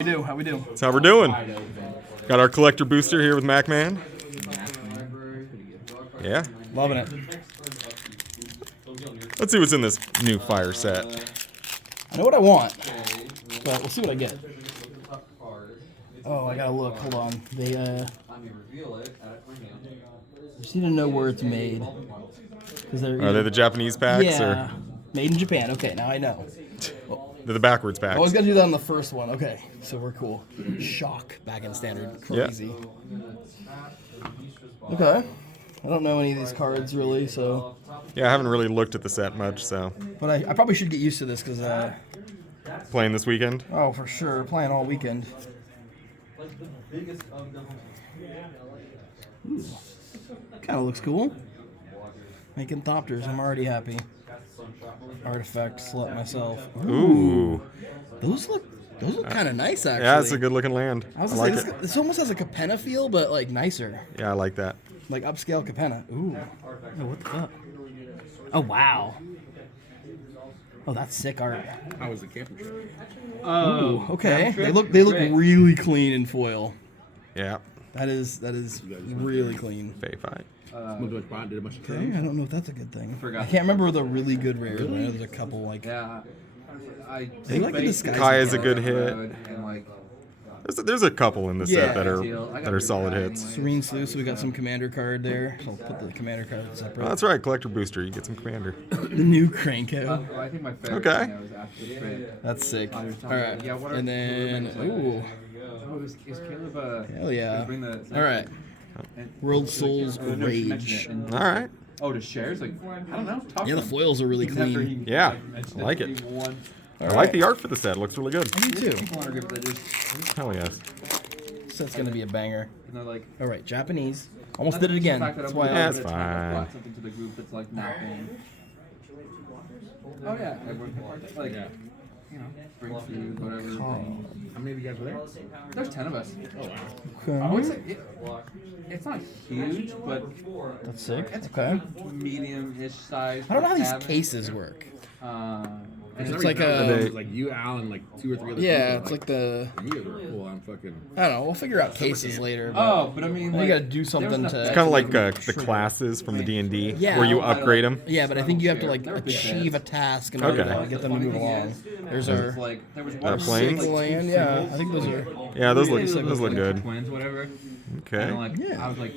How we do? That's how we're doing. Got our collector booster here with Mackman. Yeah. Loving it. Let's see what's in this new fire set. I know what I want, but we'll see what I get. Oh, I gotta look. Hold on. They just need to know where it's made. Are they the Japanese packs? Yeah. Or? Made in Japan. Okay, now I know. They're the backwards packs. I always gotta do that on the first one. Okay, so we're cool. Shock back in standard. Crazy. Yeah. Okay. I don't know any of these cards really, so. Yeah, I haven't really looked at the set much, so. But I probably should get used to this because. Playing this weekend? Oh, for sure. Playing all weekend. Kind of looks cool. Making Thopters. I'm already happy. Artifact slut myself. Ooh. Those look kind of nice actually. Yeah, it's a good looking land. I was like gonna say, this almost has a Capenna feel, but like nicer. Yeah, I like that. Like upscale Capenna. Ooh. Oh, what the fuck? Oh wow. Oh, that's sick art. How was the camper trip? Ooh, okay. They look really clean in foil. Yeah. That is really clean. Fey fight. Okay, I don't know if that's a good thing. I can't remember the really good rares, but I know there's a couple like. Yeah. They like the disguise. Kai is a good hit. There's a couple in the set that are solid hits. Serene Sleuth, so we got some commander card there. So I'll put the commander card separate. Oh, that's right, collector booster. You get some commander. The new Cranko. I think my favorite Okay. That's sick. All right, and then ooh. Is Caleb, Hell yeah. All right. World Souls Rage. All right. Oh, the shares? Like, I don't know. Yeah, the foils are really clean. Yeah, I like it. I All like the art for the set. It looks really good. Me too. Hell yes. Set's gonna be a banger. Like, all right, Japanese. Almost did it again. That's why. Yeah, it's fine. Something to the group that's like napping. Oh yeah, like you know, bring food, whatever. How many of you guys were there? There's 10 of us. Oh wow. Okay. I would say it's not huge, but That's sick. it's Okay. medium-ish size. I don't know how these cabin. cases work. It's like a. It's like you, Al, and like 2 or 3 other Yeah, people. it's like the. You guys were cool. I'm fucking. I don't know. We'll figure out cases later. But Oh, but I mean, you like, gotta do something It's to. kind of like the classes from the D&D, Yeah. where you upgrade them. Yeah, but I think you have to like achieve a task in order to get them to move along. There's our like there was planes? land. Yeah, I think those are. Yeah, those look good. Twins, whatever. Okay. And like, Yeah. I was like,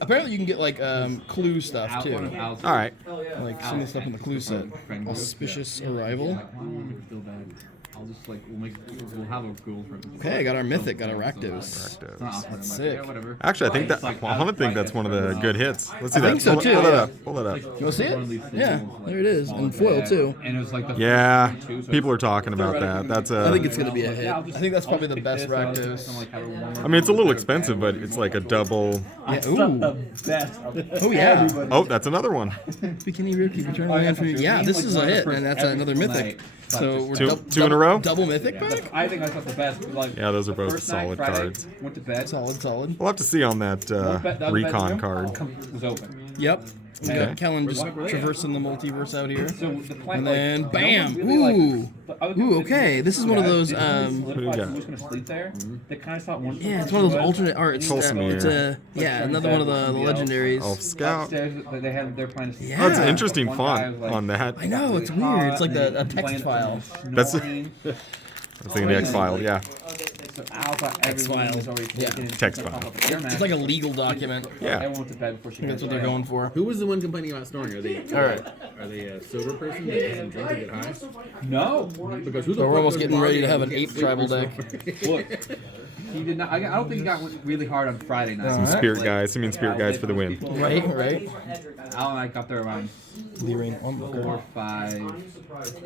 Apparently, you can get like clue stuff out too. one of Al's. All right. Like some of the stuff in the clue set. Auspicious arrival. Like, why don't we make it feel bad? I'll just like we'll have a goal for it. Okay, I got our mythic. Got a Rakdos. It's not awesome, That's like, sick. yeah, whatever. Actually, I think that It's like, I want to think that's one of the good hits. Let's see I that. think so, pull, too, Pull that yeah. up. Pull that up. You wanna see One of these it? things Yeah, that was, like, there it is, all and foil bad. too. And it was like the Yeah, too, so people are talking about that. That's I think a. it's gonna be a hit. I think that's probably the best Rakdos. I mean, it's a little expensive, but it's like a double. Yeah, ooh. Oh yeah. Oh, that's another one. Bikini Rookie, Return Land for Yeah, this is a hit, and that's another mythic. So we're Two in a row? Double mythic back? I think that's not the best. Like, Yeah, those are both first night, solid Friday, cards. Went to bed. Solid. We'll have to see on that recon card. Was open. Yep. We Okay. got Kellen just traversing the multiverse out here. So the plan, And then like, bam! no one really, Ooh! like, Ooh, okay. This is one of those Who do you got? Who's gonna sleep there? They kind of thought one. yeah, it's one of those alternate arts. Tolsimir. It's a another one of the legendaries. Elf Scout. Upstairs, they had their plan to. Yeah. Oh, it's an interesting One guy font was like, on that. I know, it's weird. It's like a text file. That's- I'm thinking the X file. Yeah. So Al thought everyone was always Yeah. taking Text file. It's like a legal document. Yeah. Everyone went to bed before she That's what they're going for. Who was the one complaining about snoring? Are they? All right. Are they a sober person that doesn't drink or get high? No. Because who the So we're fuck almost goes getting ready to partying have and an can't ape sleep tribal or deck. something? Look, he did not. I don't think he got really hard on Friday night. Alright. Spirit guys. I mean, spirit guides for the win. Right. Al and I got there around Leering 4, 5.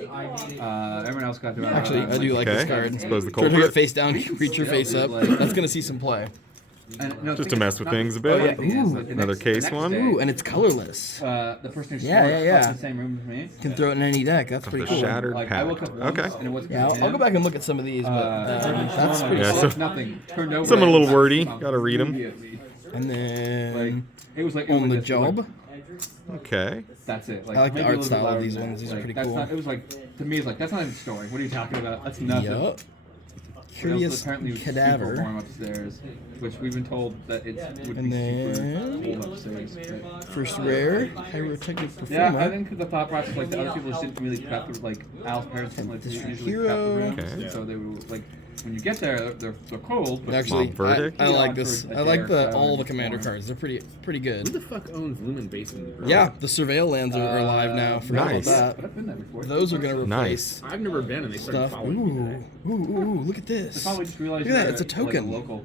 Everyone else got there around. Actually, I do like Okay. this card. Suppose the Turn culprit. it face down, reach your face up. That's gonna see some play. And, no, Just think to it's mess with not- things a oh, bit. yeah, thing is, Ooh. like, the Another next- case the next one? day, Ooh, and it's colorless. The person who Yeah, slept yeah. in the same room as me. Can throw it in any deck. That's pretty The cool. shattered Like, I pack. woke up once Okay. and it wasn't Yeah, I'll go back and look at some of these, but that's pretty Yeah, cool. so- nothing. Turned over. Some a little wordy. Gotta read 'em. Immediately. And then It was like on the this, like, job. Okay. That's it. I like the maybe a art little style bit of louder these than ones. that. These are Like, pretty that's cool. Not, it was like to me, it's like that's not even a story. What are you talking about? That's nothing. Yup. Curious apparently was Cadaver. super warm upstairs, which we've been told that it would And be then- super cold upstairs. But First rare, Pyrotechnic yeah, I Performer. think the thought process, like the other people just didn't really prep the, like Al's parents didn't like District usually Hero. prep the rooms, Okay. so they were like, when you get there, they're cold. But Actually, Verdict? I like Yeah, this. for a I like dare, all the it's commander warm. cards. They're pretty Who good. the fuck owns Lumen Basin? Yeah, the Surveil lands are live now. Forgot Nice. about But that. I've been there before. Those are gonna Nice. replace I've never been, and they started stuff. following me today. Ooh, look at I this. probably just realized Look at that, you're it's a token. Like a local.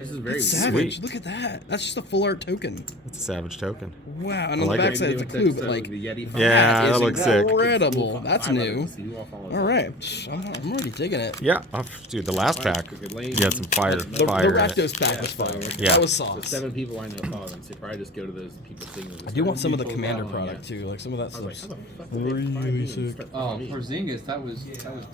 This is very It's weird. savage. Sweet. Look at that. That's just a full art token. It's a savage token. Wow. And I on the like it. backside it's a clue, but like the Yeti Yeah, that that is looks sick. incredible. That's new. All All right, I'm already digging it. Yeah, dude, the last pack, you had some fire The in it. Rakdos pack was fire. Yeah. That was So sauce. 7 people I know follow them, so probably just go to those people seeing them. I do want some of the commander product too. Like some of that I was like, stuff. how the fuck did they find Really me and sick. start Oh, following me? for Zingas, that was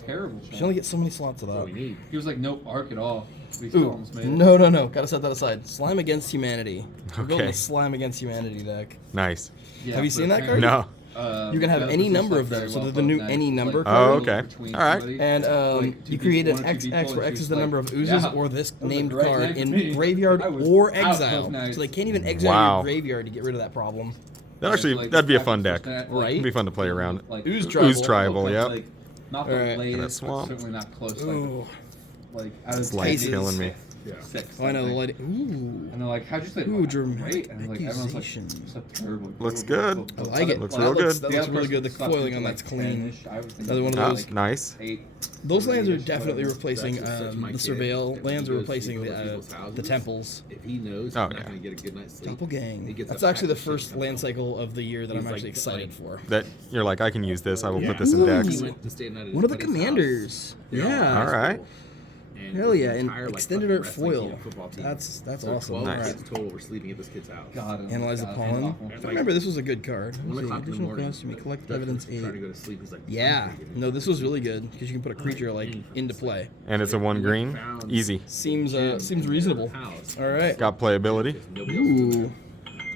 terrible. You only get so many slots of That's what we that. need. He was like no arc at all. We still Ooh, almost made it. no. Gotta set that aside. Slime Against Humanity. We're building Okay. the Slime Against Humanity deck. Nice. Yeah, Have you but seen that card? apparently, No. You can have that any was number just, of like, those, very so well they're the new thought any out, number like, Oh, card. okay. between All right. somebody. And Like, you two create people, an one or two XX people, where and X she's is the like, number of oozes yeah. or this That was named the right card night for in me. graveyard I was or out those exile. nights. So they can't even exile Wow. your graveyard to get rid of that problem. That'd be a fun deck. Right? It'd be fun to play around. Ooze Ooze Tribal. Tribal, yep. Like, not the Alright. latest, And a but swamp. certainly not close. Ooh. Like out of This light's Cases. killing me. Yeah. 6. Oh, I know the like, lighting. Ooh. And they're like, how'd you say? Ooh, that? dramatic Great. And like everyone's like, accusation. so terrible. Looks good. I like it. Looks That real looks, good. That looks really good. The foiling on that's clean. Another one of Ah, those. nice. Those lands are definitely replacing That's such my the kid. Surveil. If Lands he are goes to replacing go to people's the houses, temples. If he knows Oh, he's yeah. not going to get a good night's sleep, Doppelgang. he gets That's up actually the back and first shit. land cycle of the year that He's I'm actually like- excited for. That you're like, I can use this. I will Yeah. put this in Ooh. decks. He went to stay the night at his One of the buddy's house. commanders. Yeah. All right. And Hell his yeah, and entire, like, extended fucking art wrestling foil. team, football team. That's So awesome. 12 Nice. kids total were sleeping at this kid's house. God, Analyze the pollen. awful. I remember this was a good card. One Let's see, o'clock in the additional morning. cost to me. Collect Dustin's evidence trying to 8. go to sleep. He's like, Yeah. No, this was really good because you can put a creature like into play. And it's a 1 green. Easy. Seems reasonable. house. All right. Got playability. Because nobody else is there. Ooh.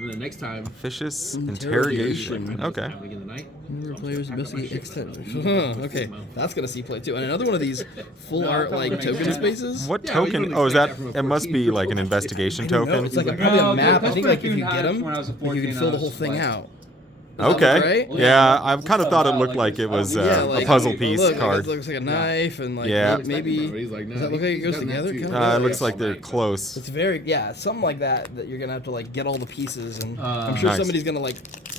And then next time, Vicious Interrogation. interrogation. Okay. happening in the night. Number of players investigate Okay, that's gonna see play too. And another one of these full art like token spaces. What Yeah, but you token? don't Oh, is expect that? that from a It must 14 be like an investigation No, token. it's like No, probably a those map. I think like if you cartoon get them, when I was a like you 14, can fill I the was whole thing like- out. Does that look Okay. right? Yeah, I've kind of thought it looked like it was Yeah, a like, puzzle piece look, card. It looks like a knife and like Yeah. maybe. He's like, no, Does that look like it he's goes done that together? too. Kinda? It looks like they're close. It's very something like that you're gonna have to like get all the pieces and I'm sure Nice. somebody's gonna like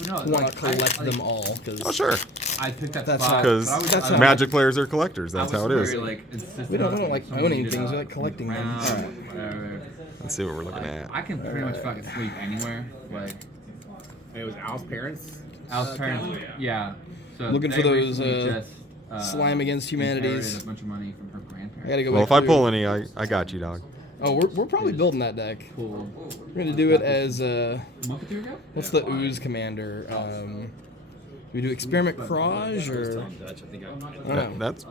No, want like, to collect I- them all because Oh, sure. I picked that That's spot how- Because but I was- that's I how- was- Magic players are collectors. I That's was how it is. very, like, insistent We don't on like someone owning needed things, a we like collecting them. round, Alright. whatever. Let's see what we're looking at. I can pretty much fucking sleep anywhere. Like It was Al's parents. Al's parents, yeah. So Looking they for those, recently Slime Against Humanities. inherited a bunch of money from her grandparents. I gotta go Well, back if I through. pull any, I got you, dog. Oh, we're probably building that deck. Cool. We're gonna do it as Month or two ago? what's the ooze commander? We do experiment Crage or Dutch, I think I I don't know. That's.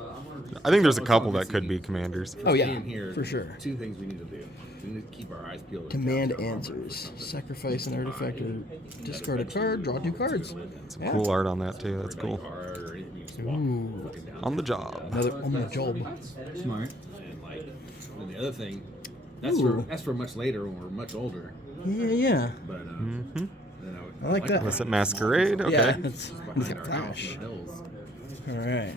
I think there's a couple that could be commanders. Oh yeah, in here, for sure. 2 things we need to do. We need to keep our eyes peeled. Demand answers. Sacrifice an artifact or discard a card. Draw 2 cards. Some Yeah. cool art on that too. That's cool. Card or anything, you just walk Ooh. fucking down. On the job. Another on the job. Smart. And like, and the other thing, that's Ooh. for much later when we're much older. Yeah. But Mm-hmm. then I like that. Illicit Masquerade. Okay. Yeah, it's behind got our house flash. in the hills. All right.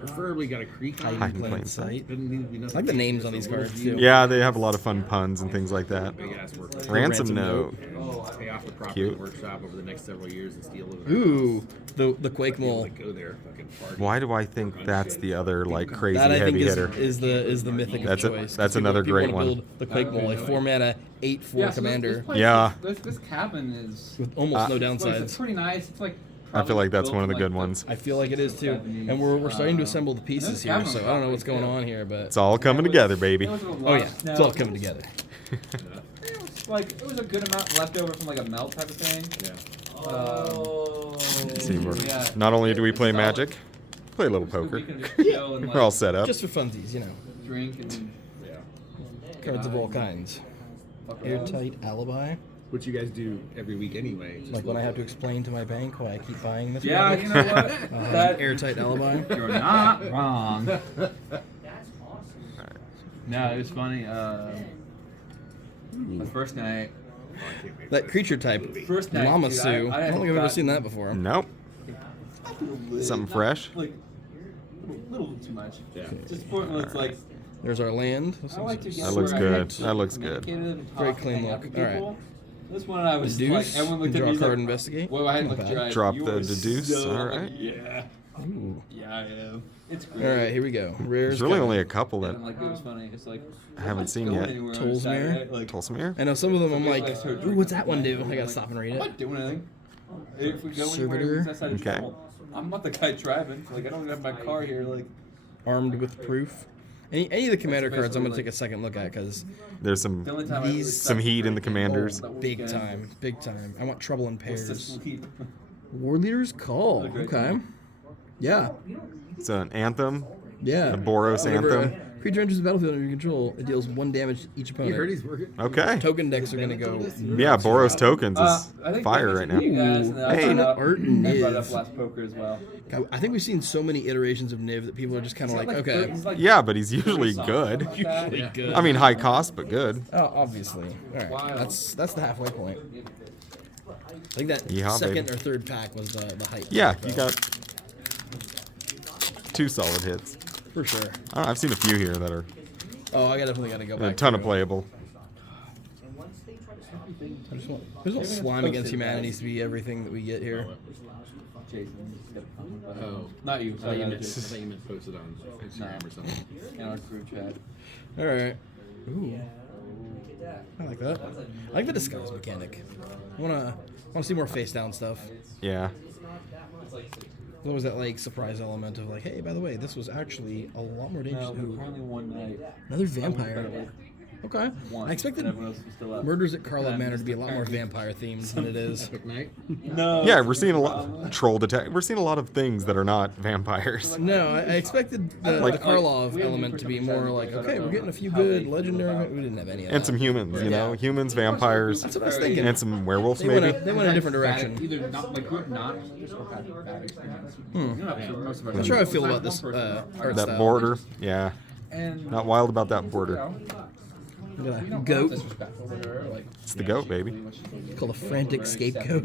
Preferably got a creek. Hiding Hiding plain plain sight. Doesn't need to be I nothing like the big, names just on a these little cards view. too. Yeah, they have a lot of fun puns and things like that. Big ass work. Ransom ransom note. And pay off the property Cute. workshop over the next several years and steal over. Ooh, the Quake Mole. Like go there, fucking party. Why do I think that's the other like crazy That I think heavy hitter? is the mythic That's of a- choice. that's People- another people great wanna one. Build the Quake Mole, a 4-mana 8/4 Yeah, so commander This place Yeah. This cabin is. with almost no It's downsides. pretty nice. It's like. I feel like that's probably one of the built good in, ones. I feel like it is too, and we're starting to assemble the pieces here. So I don't know what's going on here, but It's all coming together, baby. oh yeah, it's all coming together. It was like it was a good amount left over from like a melt type of thing. Yeah. See, Yeah. not only do we play Magic, play a little poker. We're all set up. Just for funsies, you know. drink and Cards of all kinds. Airtight alibi. What you guys do every week anyway. Just Like when I have to explain to my bank why I keep buying this. yeah, product. you know what? That Airtight alibi. you're not wrong. No, it was funny. The first night. That creature type, First night, Llama dude, Sue. I don't think I've ever seen that before. Nope. Something fresh. Like, little too much. Yeah. Just for it's like. There's our land. I like to get That looks where I good. get That looks good. communicated and Very talk clean and look. hang out with All right. people. This one I was Deduce, like, everyone looked at draw me a card, like, investigate. well, I had Not looked bad. at you. Drop You the were deduce, so, all right. Yeah. Ooh. Yeah, I am. It's great. All right, here we go. Rare's There's really card. only a couple that And like it was funny. It's like I haven't seen going yet. anywhere on Tolsmere? Saturday, like, Tulsamere? I know some of them I'm like, I started ooh, what's that one drinking, do? I gotta like, stop and read I'm it. not doing anything. If we go Servitor? anywhere, that's Okay. trouble. I'm not the guy driving. Like I don't have my car here. Like Armed with proof. Any of the commander That's cards I'm gonna basically take a second look at because There's the some only time I really These- some heat in the commanders. that big weekend time, big time. I want trouble in was pairs. just sleep. War Leader's Call. What a great Okay. Yeah. It's an anthem. Yeah. A Boros Whenever anthem. a creature enters the battlefield under your control, it deals 1 damage to each opponent. You heard he's working. Okay. Token decks are gonna go. Yeah, Boros tokens is I think fire I right mentioned to you now. guys, and then I Hey. found out- Art and I brought Niv. up last poker as well. I think we've seen so many iterations of Niv that people are just kind of like, okay, He's like Yeah, but he's usually good. like that. Yeah. good. I mean, high cost, but good. Oh, obviously. All right, Wild. that's the halfway point. I think that Yeehaw, second baby. or third pack was the height. Yeah, you got 2 solid hits. For sure. I've seen a few here that are Oh, I definitely got to go back. a ton of through. playable. I just want slime against humanity to be everything that we get here. Jason. Oh. Not you. I thought Sorry, you that meant, was I Jason. thought you meant posted on Instagram or something. In our group chat. All right. Ooh. I like that. I like the disguise mechanic. I wanna see more face down stuff. Yeah. What was that like surprise element of like, hey, by the way, this was actually a lot more dangerous. No, Ooh, only one night. another vampire. Okay. Once, I expected and everyone else was still up. Murders at Karlov Manor to be a lot more vampire themed than it is. Quick night. No. Yeah, we're seeing a lot troll detect. We're seeing a lot of things that are not vampires. No, I expected the Karlov element to be more like, okay, we're getting a few good legendary. We didn't have any of that. And some humans, you know, humans, vampires, That's what I was thinking. and some werewolves They went maybe. a different direction. Either not like good not or bad experience. You know, most of our Not sure how I feel about this art That style. border, yeah, and not wild about that border. Yeah, goat. It's the goat, baby. Called a frantic scapegoat.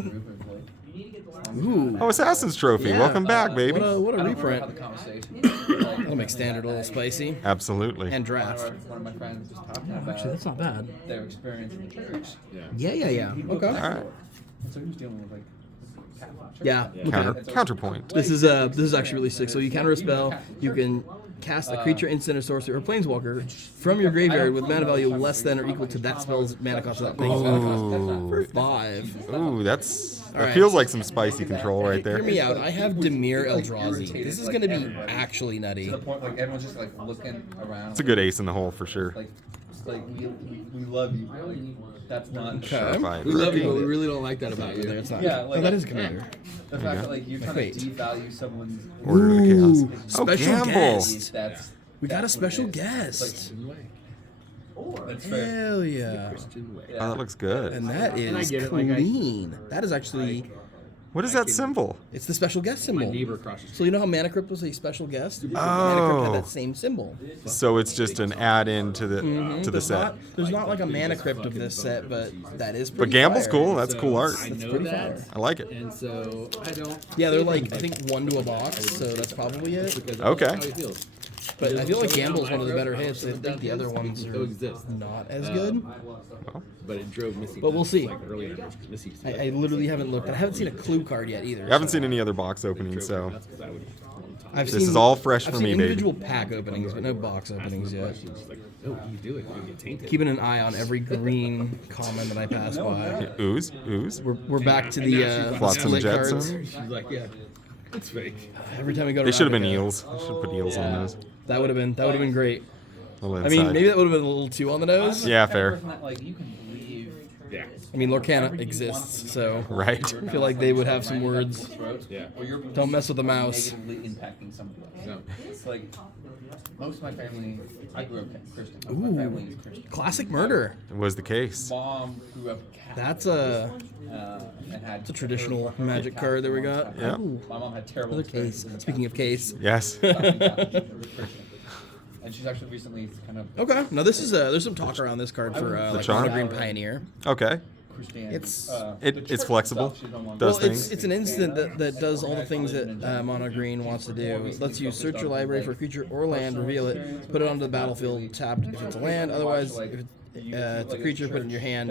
Ooh. Oh, Assassin's Trophy. Yeah. Welcome back, baby. What a reprint. That'll That'll make standard a little spicy. Absolutely. And draft. One of my friends was talking about Actually, that's not bad. their experience in the church. Yeah. Okay. All right. So he was dealing with like Yeah. Okay. Counterpoint. This is actually really sick. So you counter a spell, you can cast a creature, instant, or sorcery, or planeswalker from your graveyard with mana value less than or equal to that spell's mana cost without paying its mana cost. For 5. Ooh, that right. feels like some spicy control right there. Hear me out. I have Demir Eldrazi. This is going to be actually nutty. to the point like everyone's just like looking around. It's a good ace in the hole for sure. Like, it's like we love you. Like, that's not. Okay. Sharp-eyed We love you, but we rookie. really don't like that about There, you. it's not. Yeah, Oh, like that is a commander. The fact that like you're trying Wait. to devalue someone's. Order of the Ooh, chaos. Oh, special gamble. guest. That's. We got a that's what special it is. guest. That's fair. Hell yeah. Christian way. Oh, that looks good. And that And I is get it, like, clean. That is actually, What is that symbol? it's the special guest My symbol. neighbor across the So street. you know how Mana Crypt was a special guest? Mana Crypt Oh. had that same symbol. So it's just an add-in to the There's set. not, there's not like a Mana Crypt of this set, but that is pretty But Gamble's fire. cool. That's So, cool art. I know pretty that, fire. I like it. and so I don't. Yeah, they're like, I think 1 to a box, so that's probably it. Because Okay. That's how he feels. But I feel like Gamble's one of the better hits. I think the other His ones can are coexist. not as good. But it drove Missy. But we'll nuts, see. Like early on, because Missy used to I literally haven't looked. I haven't seen a clue card yet either. I haven't so. seen any other box openings, drove so her nuts 'cause I would one time. I've this seen, is all fresh I've for seen me, baby. individual pack openings, but no box openings yet. She's just like, no, you do it. You get tainted. Keeping an eye on every green common that I pass by. ooze. We're back to the Flotsam split Jetsam. cards. She's like, yeah, it's fake. Every time we go to They should have been Ravnica, eels. They should have put eels on those. That would have been great. A little I mean, inside. maybe that would have been a little too on the nose. Yeah, fair. Like you can believe. Yeah. I mean, Lorcana exists, so Right. I feel like they would have some words. Yeah. Or you're Don't mess with the mouse. negatively impacting somebody else. No. It's like most of my family. I grew up Christian. Most of Ooh. my family is Christian. Classic murder. It was the case. Mom grew up Catholic. That's a And had it's a traditional magic card that we got. Yeah. Ooh, My mom had terrible another case. experiences. Speaking of case. Yes. And and she's actually recently kind of Okay. Now this is there's some talk around this card for like charm? Mono Green Pioneer. Okay. Christianity. It's It's flexible. Does well, things. it's an instant that does all the things that Mono Green wants to do. It lets you search your library for a creature or land, reveal it, put it onto the battlefield tapped if it's a land. Otherwise, if it's a creature, put it in your hand.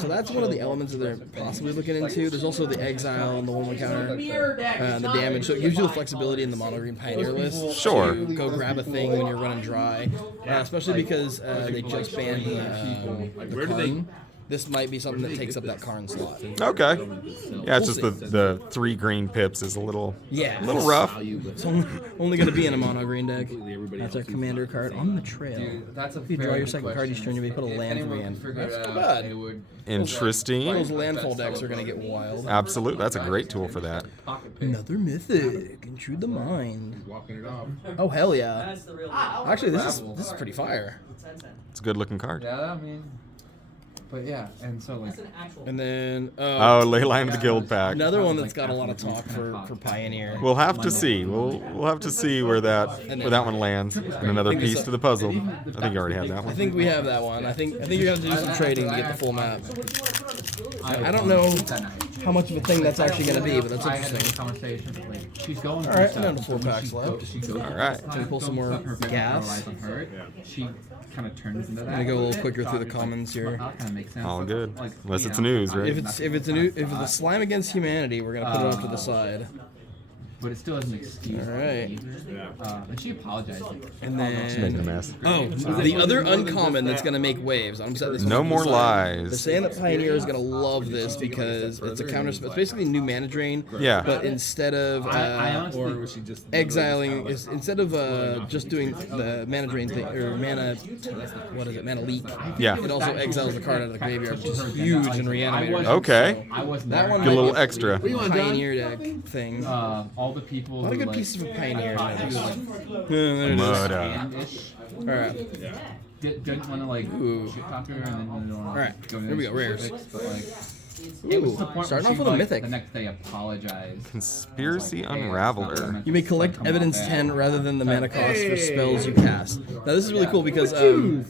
So that's one of the elements that they're possibly looking into. There's also the exile and the 1/1 counter and the damage. So it gives you the flexibility in the Mono Green Pioneer list. Sure. To go grab a thing when you're running dry, especially because they just banned the Karn. This might be something that takes up that Karn slot. Okay. Yeah, it's just the 3 green pips is a little rough. It's only going to be in a mono green deck. That's our commander card on the trail. That's a If you draw your second card each turn, you may put a land from your hand. That's not bad. Interesting. Those landfall decks are going to get wild. Absolutely. That's a great tool for that. Another mythic. Intrude the mind. Walking it off. Oh, hell yeah. Actually, this is pretty fire. It's a good looking card. Yeah, I mean, but yeah, and so like, And then Oh, Leyline of the Guild Pack. another one that's got a lot of talk for Pioneer. We'll have to see. We'll have to see where that one lands. And another piece to the puzzle. I think you already have that I one. think we have that one. I think you have to do some trading to get the full map. I don't know how much of a thing that's actually going to be, but that's interesting. she's going. All right, I'm down to 4 packs left. All right. Can we pull some more gas? She kind of turns into that. I'm gonna go a little quicker through the commons here. That kind of makes sense. All good. Like, Unless it's news, right? If it's a slime against humanity, we're gonna put it off to the side. but it still has an excuse. All right. And she apologized. And Making a then mess. the other uncommon that's gonna make waves. I'm setting this. No one to more the side. lies. The saying that Pioneer is gonna love this because it's a counter. It's basically new mana drain. Yeah. But instead of Or was she just exiling, instead of just doing the mana drain thing or mana, what is it? Mana leak. Yeah. It also exiles the card out of the graveyard, which is huge in Reanimator. Okay. I was That one Get a might little be extra. Pioneer deck thing. all the people. A lot of who, good pieces for Pioneer. There it is. Mudda. All right. Didn't want to like Ooh. shit talk her and then didn't want All right. go into Here we go. Rares. specifics, but, like, it was to the point Starting where off she, with a like, mythic. The next day apologized. Conspiracy Unraveler. You may collect evidence 10 rather than the mana cost for spells you cast. Now this is really cool because to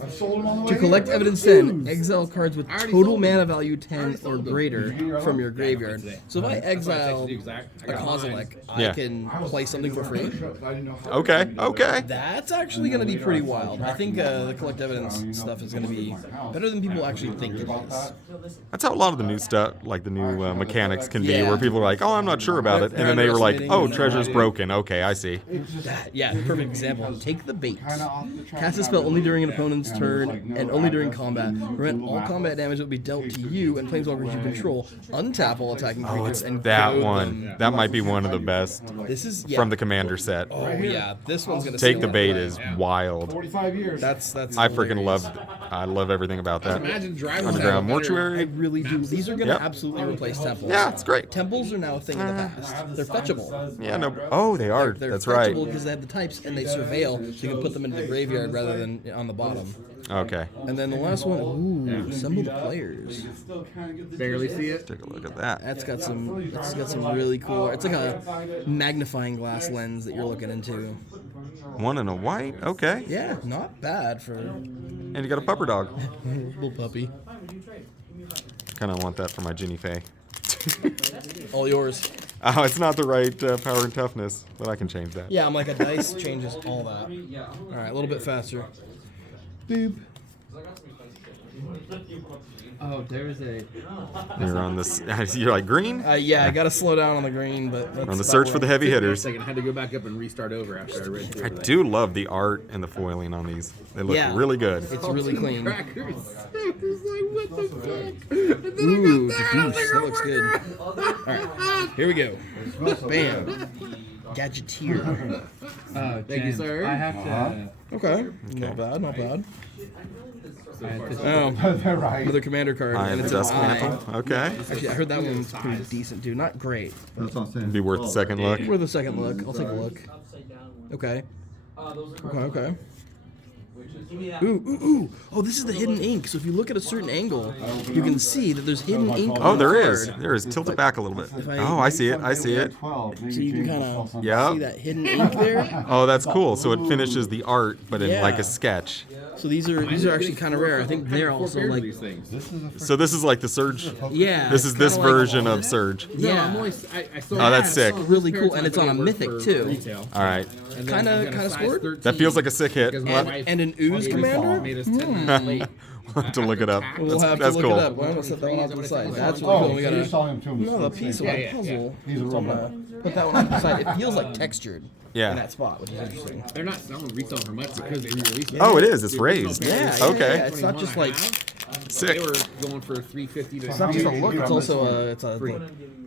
collect evidence 10, exile cards with total mana value 10 or greater from your graveyard. So if I exile a Kozilek, Yeah. I can play something for free. Okay. Okay. That's actually going to be pretty wild. I think the collect evidence stuff is going to be better than people actually think it is. That's how a lot of the new stuff, like the new mechanics, can be, Yeah. where people are like, "Oh, I'm not sure about it," and then they were like, "Oh, treasure's broken." Okay, I see. Yeah, perfect example. Take the bait. Cast a spell only during an opponent's turn and only during combat. Prevent all combat damage that will be dealt to you and planeswalkers you control. Untap all attacking Oh, creatures it's and that goad one. them. That might be one of the best This is from the commander set. Oh yeah, this one's gonna Take seal the it. bait is wild. 45 years. That's. I freaking hilarious. I love everything about that. Imagine driving Underground I mortuary. really do. These are gonna Yep. absolutely replace temples. Yeah, it's great. Temples are now a thing of the past. They're fetchable. Yeah, no. Oh, they are. They're That's fetchable right. because they have the types and they surveil, so you can put them into the graveyard rather than on the bottom. Okay. And then the last one, ooh, assemble the players. Barely see it. Take a look at that. That's got some really cool. It's like a magnifying glass lens that you're looking into. One and a white. Okay. Yeah, not bad for And you got a pupper dog. little puppy. Kind of want that for my Ginny Faye. All yours. Oh, it's not the right power and toughness, but I can change that. Yeah, I'm like a dice changes all that. All right, a little bit faster. Boop. Oh, there was a. You're on this. You're like green. Yeah, I gotta slow down on the green, but We're on the search for the heavy hitters. Second, I had to go back up and restart over after I read through I everything. do love the art and the foiling on these. They look Yeah. really good. It's really clean. Crackers. It's like, what the fuck? Ooh, Deuce, that looks good. All right, here we go. Bam. Gadgeteer. Thank you, sir. I have to. Okay, not bad, not bad. I have to Oh, right. another commander card, I and have it's the an dust eye. mantle. Okay. Actually, I heard that one's pretty decent too. Not great. Be worth a second look. Worth a second look. I'll take a look. Okay. Okay, okay. Ooh. Oh, this is the hidden ink. So if you look at a certain angle, you can see that there's hidden ink. Oh, on the there is. card. There is. Tilt it back a little bit. I- Oh, I see it. I see it. So you can kind of Yeah. see that hidden ink there. Oh, that's cool. So it finishes the art, but in like Yeah. a sketch. So these are actually kind of rare. I think they're also like these things. So this is like the Surge. yeah. This is it's this kinda like- version of Surge. No, Yeah. I'm only, I sold Oh, that's sick. Really cool, and it's on a mythic too. Retail. All right. And then I've got a Kinda size scored? 13 That feels like a sick hit. because my We'll wife And an ooze commander. made us 10 minutes late. have to look it up. We'll have That's to look cool. it up. Well, I'm gonna set that one off to the side. That's really Oh, cool. so We you're got selling them to another them. piece of Yeah, my yeah, puzzle. He's a So I'm robot. gonna put that one off to the side. It feels like textured in Yeah. that spot, which is interesting. They're not reselling for much because they re-released it. Oh, it is. It's The original raised. Panthers Yeah, Okay. yeah, it's not just like Sick. They were going for 350 to it's not just a look. It's also a Free.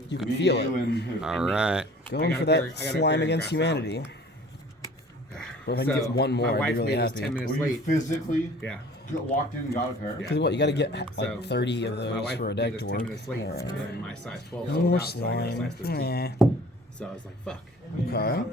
you can feel it. All right. Going for that slime against humanity. Well, if I can get one more, my I'd wife be really made us happy. 10 minutes Well, you late. physically Yeah. walked in and got a pair. Yeah. Tell you what, you got to get So, like 30 of My those wife for a made deck us to 10 work. minutes late. Alright. And my size 12. No sold more out, so I got a slime. size 13. Nah. So I was like, fuck. Okay.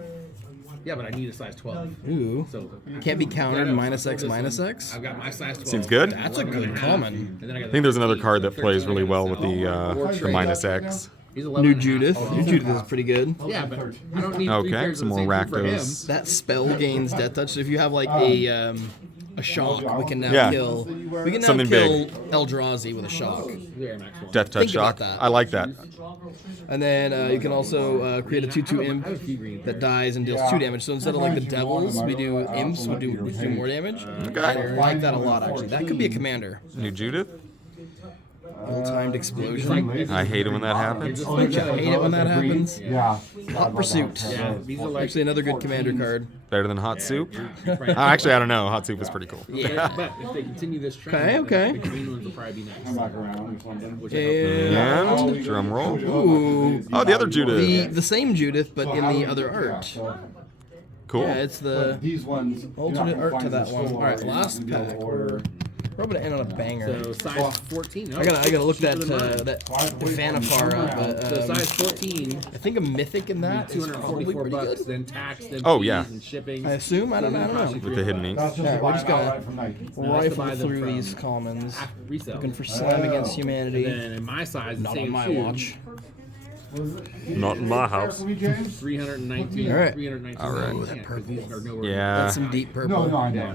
Yeah, but I need a size 12. Ooh. So Can't be countered Yeah, no, minus I X sold this minus one. X. I've got my size 12. Seems good. That's a good common. And then I think there's another card that plays really well with the minus X. He's New Judith. New Judith is pretty good. Yeah, but I don't need Okay, three pairs some of the more same thing for him. Rakdos. That spell gains death touch. So if you have like a shock, we can now Yeah. kill. We can now Something kill big. Eldrazi with a shock. Yeah, Max one. Death touch Think shock. about that. I like that. And then you can also create a 2/2 imp that dies and deals 2 damage. So instead of like the devils, we do imps, which do more damage. I like that a lot actually. That could be a commander. New Judith. Ill-timed explosion. I hate it when that happens. Don't you hate it when that happens? Yeah. Hot Pursuit. Yeah, these are like Actually, another good commander card. Better than hot soup. Actually, I don't know. Hot soup is pretty cool. yeah, but if they continue this trend, Okay, then okay. the green ones will probably be next. Come back around or something. Which I hope. And drum roll. Ooh. Oh, the other Judith. The same Judith, but in the other art. Cool. Yeah, it's the These ones. alternate art to that one. All right, last pack. We're probably gonna end on a banger. So size 14. No, I gotta look that cheaper than mine. that Vanifar up. But, So size 14, I think a mythic in that is probably 244 pretty bucks, good. then tax, then Oh, fees yeah. and shipping. I assume. I don't know. With the hidden ink. That's just Yeah, to we're buy just them gonna- outright from Nike. Rifle buy them through from these commons. Resale. Looking for Slam Against Humanity. And then in my size, the Not same on my shoe, watch. Not in my house. For me, James? 319. All right. 319. All right. Yeah, 'cause these are nowhere. Yeah. That's some deep No, purple. no, I know.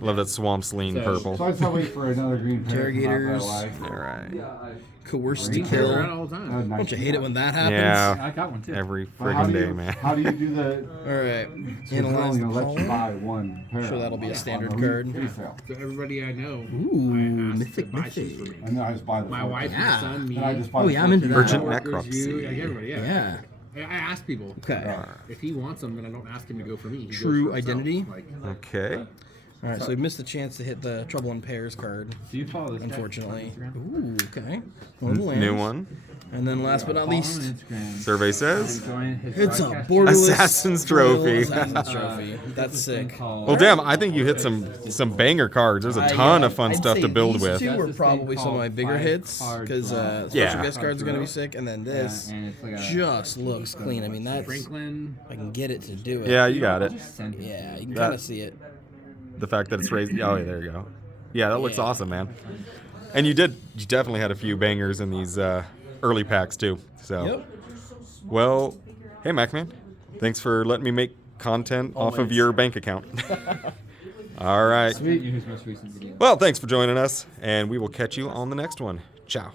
Love that Swamp's lean So- purple. So I just gotta wait for another green pair. to come out Interrogators. right away. All right. Coerced to They carry around kill. all the time. Nice. Don't you hate it when that happens? Yeah. I got one too. Every But how friggin' do day, you- man. How do you do the? All right. So they're Analyze only the gonna let you color. buy one pair. Sure, that'll be a on standard the card. resale. So everybody I know, Ooh, I asked mythic, to buy shoes mythic. for me. And then I just buy the My four wife, pairs. Yeah. my son, me. And I just buy Oh, the yeah, four I'm into pairs. that. Urgent coworkers, you, necropsy. everybody, yeah. Yeah. I ask people. Okay. If he wants them, then I don't ask him to go for me. He goes True for himself. identity? Like, Okay. All right, so we missed the chance to hit the Trouble in Pairs card, Do you follow this guy unfortunately. on Instagram? Ooh, okay. One of the lands. New one. And then last but not Follow him least, on Instagram. Survey says. Join his it's a broadcast borderless Assassin's Trophy. Assassin's Trophy. That's This thing sick. called- Well, damn, I think you hit some banger cards. There's a ton of fun I'd stuff say to build these with. two are This probably thing some of my called bigger Five hits Card because Draw. special Yeah. guest cards are going to be sick, and then this and it's like a just looks clean. I mean, that's Franklin. I can get it to do it. Yeah, you got it. send it. Yeah, you can That- kind of see it. The fact that it's raised. Oh, yeah, there you go. Yeah, that looks Yeah. awesome, man. And you definitely had a few bangers in these early packs too. So, Yep. well, hey Mackman, thanks for letting me make content off of Always. your bank account. All right. Sweet. His most recent video. Well, thanks for joining us, and we will catch you on the next one. Ciao.